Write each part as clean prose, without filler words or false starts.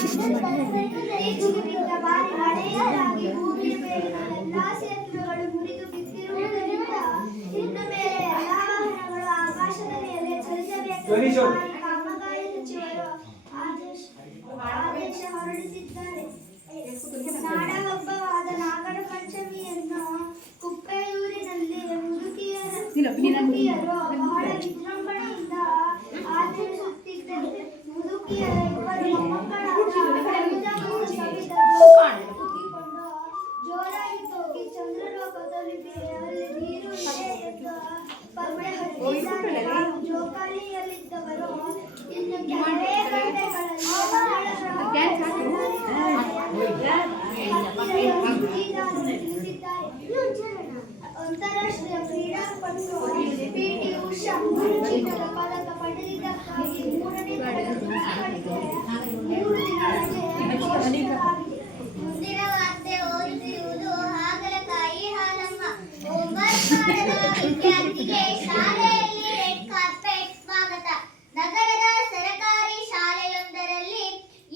ಬಿದ್ದ ಭಾರಿ ಮಳೆಯಿಂದಾಗಿ ಭೂಮಿಯ ಮೇಲಿನ ಎಲ್ಲಾ ಸೇತುವೆಗಳು ಮುರಿದು ಬಿದ್ದಿರುವುದರಿಂದ ಇನ್ನು ಮೇಲೆ ಎಲ್ಲಾ ವಾಹನಗಳು ಆಕಾಶದಲ್ಲಿ ಚಲಿಸಬೇಕು. ಕಾಮಗಾರಿ ಸಚಿವರು ಆದೇಶ ಹೊರಡಿಸಿದ್ದಾರೆ. ನಾಡಹಬ್ಬವಾದ ನಾಗರ ಪಂಚಮಿಯನ್ನು ಕುಪ್ಪೆಯೂರಿನಲ್ಲಿ ಮುದುಕಿಯರು ಬಹಳ ವಿಜೃಂಭಣೆಯಿಂದ ಆಚರಿಸುತ್ತಿದ್ದರು. ಮುದುಕಿಯರ ಇಬ್ಬರು ಮೊಮ್ಮಕ್ಕಳಾದ ತೂಗಿಕೊಂಡು ಜೋರಾಗಿ ತೂಗಿ ಚಂದ್ರಲೋಕ ತಲುಪಿ ಅಲ್ಲಿ ನೀರು ಇದೆ ಎಂದು ಪರ್ಮೆ ಹಚ್ಚಿದಾಗ ಜೋಕಾಲಿಯಲ್ಲಿದ್ದವರು ಇನ್ನು ಕೆಲವೇ ಗಂಟೆಗಳಲ್ಲಿ ಅಂತಾರಾಷ್ಟ್ರೀಯ ಕ್ರೀಡಾಪಟು ಪಿಟಿ ಉಷಾ ಚಿನ್ನದ ಪದಕ ಪಡೆದಿದ್ದಕ್ಕಾಗಿ 3ನೇ ತರಗತಿ ಮಕ್ಕಳಿಗೆ 3 ದಿನ ರಜೆ ಘೋಷಿಸಲಾಗಿದೆ. ಮುಂದಿನ ವಾರ್ತೆ ಓದುತ್ತಿರುವುದು ಹಾಗಲಕಾಯಿ ಹಾಲಮ್ಮ. ಹೋಂವರ್ಕ್ ಮಾಡದ ವಿದ್ಯಾರ್ಥಿಗೆ ಶಾಲೆಯಲ್ಲಿ ರೆಡ್ ಕಾರ್ಪೆಟ್ ಸ್ವಾಗತ. ನಗರದ ಸರಕಾರಿ ಶಾಲೆಯೊಂದರಲ್ಲಿ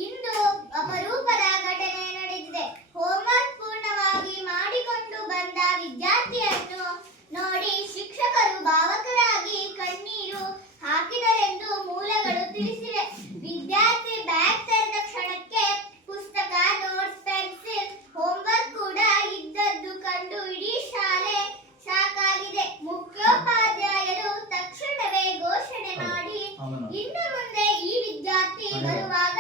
ಇಂದು ಅಪರೂಪದ ಘಟನೆ ನಡೆದಿದೆ. ಹೋಂವರ್ಕ್ ಪೂರ್ಣವಾಗಿ ಮಾಡಿಕೊಂಡು ಬಂದ ವಿದ್ಯಾರ್ಥಿಯನ್ನು ನೋಡಿ ಶಿಕ್ಷಕರು ಭಾವಕರಾಗಿ ಕಣ್ಣೀರು ಹಾಕಿದರೆಂದು ಮೂಲಗಳು ತಿಳಿಸಿವೆ. ವಿದ್ಯಾರ್ಥಿ ಬ್ಯಾಗ್ ತೆರೆದ ಕ್ಷಣಕ್ಕೆ ಪುಸ್ತಕ, ನೋಟ್ಸ್, ಪೆನ್ಸಿಲ್, ಹೋಂವರ್ಕ್ ಕೂಡ ಇದ್ದದ್ದು ಕಂಡು ಇಡೀ ಶಾಲೆ ಶಾಕ್ ಆಗಿದೆ. ಮುಖ್ಯೋಪಾಧ್ಯಾಯರು ತಕ್ಷಣವೇ ಘೋಷಣೆ ಮಾಡಿ ಇನ್ನು ಮುಂದೆ ಈ ವಿದ್ಯಾರ್ಥಿ ಬರುವಾಗ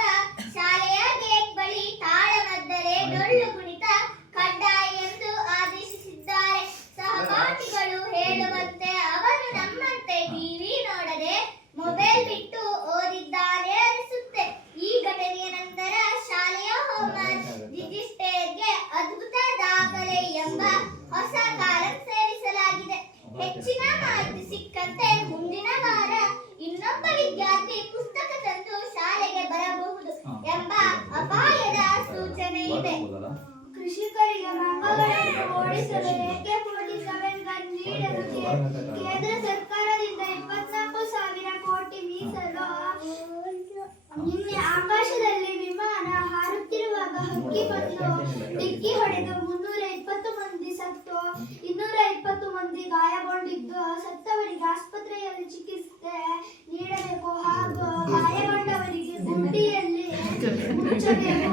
ಶಾಲೆಯ ಗೇಟ್ ಬಳಿ ತಾಳಮದ್ದಲೆ, ಡೊಳ್ಳು ಕುಣಿತ ಕಡ್ಡಾಯ ಎಂದು ಆದೇಶಿಸಿದ್ದಾರೆ. ಸಹಪಾಠಿಗಳು ಹೇಳುವಂತೆ ಅವನು ನಮ್ಮಂತೆ ಟಿವಿ ನೋಡದೆ ಮೊಬೈಲ್ ಬಿಟ್ಟು ಓದಿದ್ದಾನೆ ಅನಿಸುತ್ತೆ. ಈ ಘಟನೆಯ ನಂತರ ಶಾಲೆಯ ಹೋಂವರ್ಕ್ ರಿಜಿಸ್ಟರ್ಗೆ ಅದ್ಭುತ ದಾಖಲೆ ಎಂಬ ಹೊಸ ಕಾಲಂ ಸೇರಿಸಲಾಗಿದೆ. ಹೆಚ್ಚಿನ ಮಾಹಿತಿ ಸಿಕ್ಕಂತೆ ಮುಂದಿನ ವಾರ ಇನ್ನೊಬ್ಬ ವಿದ್ಯಾರ್ಥಿ ಪುಸ್ತಕ ತಂದು ಶಾಲೆಗೆ ಬರಬಹುದು ಎಂಬ ಅಪಾಯದ ಸೂಚನೆ ಇದೆ. ಕೃಷಿಕರಿಗೆ ಮಂಗಗಳನ್ನು ಓಡಿಸಲು AK-47 ಗನ್ ನೀಡಲು ಕೇಂದ್ರ ಸರ್ಕಾರದಿಂದ 24,000 ಕೋಟಿ ಮೀಸಲು. ನಿನ್ನೆ ಆಕಾಶದಲ್ಲಿ ವಿಮಾನ ಹಾರುತ್ತಿರುವಾಗ ಹಕ್ಕಿ ಬಂದು ಡಿಕ್ಕಿ ಹೊಡೆದು 320 ಮಂದಿ ಸತ್ತು 220 ಮಂದಿ ಗಾಯಗೊಂಡಿದ್ದು, ಸತ್ತವರಿಗೆ ಆಸ್ಪತ್ರೆಯಲ್ಲಿ ಚಿಕಿತ್ಸೆ ನೀಡಬೇಕು ಹಾಗೂ ಗಾಯಗೊಂಡವರಿಗೆ ಗುಂಡಿಯಲ್ಲಿ ಮುಚ್ಚಬೇಕು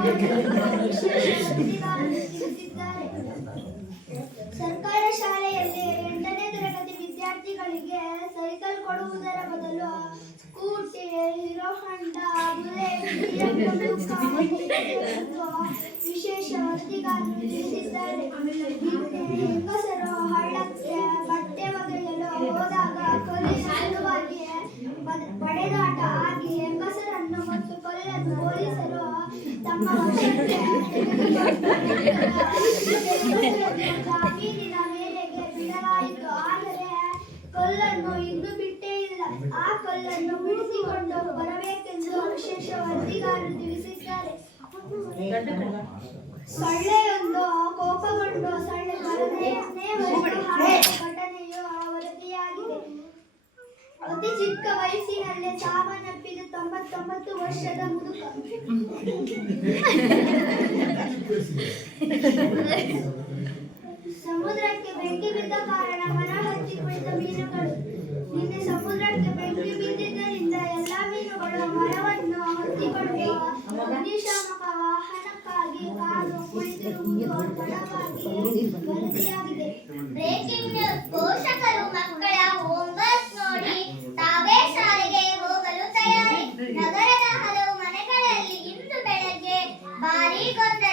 ತಿಳಿಸಿದ್ದಾರೆ. ಸರ್ಕಾರ ಶಾಲೆಯಲ್ಲಿ 8ನೇ ತರಗತಿ ವಿದ್ಯಾರ್ಥಿಗಳಿಗೆ ಸೈಕಲ್ ಕೊಡುವುದರ ಬದಲು ಸ್ಕೂಟಿ, ಹೀರೋ ಹೊಂಡಾ, ಬುಲೆಟ್, ವಿಶೇಷ ವರದಿಗಾರರು ತಿಳಿಸಿದ್ದಾರೆ. ಹೆಂಗಸರು ಹಳ್ಳಕ್ಕೆ ಬಟ್ಟೆ ಒಗೆಯಲು ಹೋದಾಗ ಕೊಲೆಯ ಸಲುವಾಗಿ ಬಡೆದಾಟ ಆಗಿ ಹೆಂಗಸರನ್ನು ಮತ್ತು ಕೊಲೆಯನ್ನು ಪೊಲೀಸರು ತಮ್ಮ ವಶಕ್ಕೆ ಜಾಮೀನಿನ ಮೇರೆಗೆ ಬಿಡಲಾಯಿತು. ಆದರೆ ಕಲ್ಲನ್ನು ಇನ್ನೂ ಬಿಟ್ಟೇ ಇಲ್ಲ. ಆ ಕಲ್ಲನ್ನು ಬಿಡಿಸಿಕೊಂಡು ಬರಬೇಕೆಂದು ವಿಶೇಷ ವರದಿಗಾರರು ತಿಳಿಸಿದ್ದಾರೆ. ಸೊಳ್ಳೆಯೊಂದು ಕೋಪಗೊಂಡು ಸೊಳ್ಳೆ ಬರದೇನೆ ಘಟನೆಯು ವರದಿಯಾಗಿದೆ. ಅತಿ ಚಿಕ್ಕ ವಯಸ್ಸಿನಲ್ಲೇ ಸಾವನ್ನಪ್ಪಿದ 99 ವರ್ಷದ ಮುದುಕ. ಸಮುದ್ರಕ್ಕೆ ಬೆಂಕಿ ಬಿದ್ದ ಕಾರಣ ಮರ ಹತ್ತಿ ಕುಳಿತ ಮೀನುಗಳು. ನಿನ್ನೆ ಸಮುದ್ರಕ್ಕೆ ಬೆಂಕಿ ಬಿದ್ದಿದ್ದರಿಂದ ಎಲ್ಲ ಮೀನುಗಳು ಮರವನ್ನು ಹತ್ತಿಕೊಂಡು ಅಗ್ನಿಶಾಮಕ ವಾಹನಕ್ಕಾಗಿ ಕಾದು ಕುಳಿತಿರುವುದು ತಡವಾಗಿ ವರದಿಯಾಗಿದೆ. Breaking news. ಪೋಷಕರು ಮಕ್ಕಳ ಹೋಂವರ್ಕ್ ನೋಡಿ ತಾವೇ ಶಾಲೆಗೆ ಹೋಗಲು ತಯಾರಿ. ನಗರದ ಹಲವು ಮನೆಗಳಲ್ಲಿ ಇಂದು ಬೆಳಗ್ಗೆ ಭಾರೀ ಗೊಂದಲ